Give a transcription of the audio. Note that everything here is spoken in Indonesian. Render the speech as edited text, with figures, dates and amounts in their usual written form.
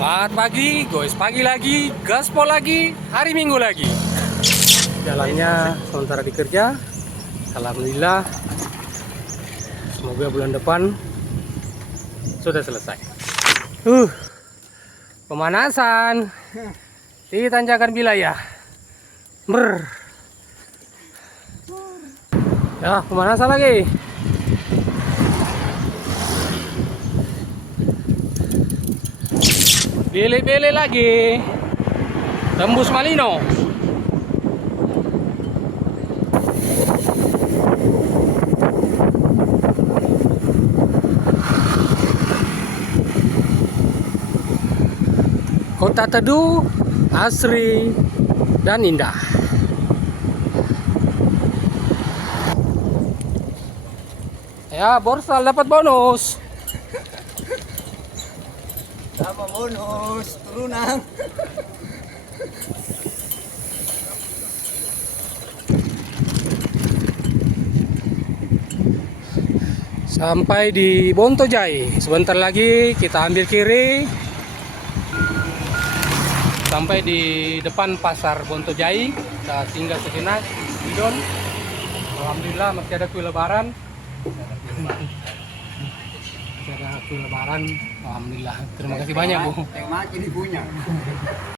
Selamat pagi, goes pagi lagi, gaspol lagi, hari Minggu lagi. Jalannya sementara dikerja. Alhamdulillah. Semoga bulan depan sudah selesai. Pemanasan di tanjakan wilayah. Ya, pemanasan lagi. Pilih-pilih lagi. Tembus Malino. Kota teduh, asri, dan indah. Ya, Borsal dapat bonus. Apa bonus turunan? Sampai di Bontojai. Sebentar lagi kita ambil kiri. Sampai di depan pasar Bontojai. Kita tinggal sejenak. Bidon. Alhamdulillah masih ada kue lebaran. Masih ada kue lebaran. Alhamdulillah. Terima kasih banyak, Bu. Yang mati dipunya.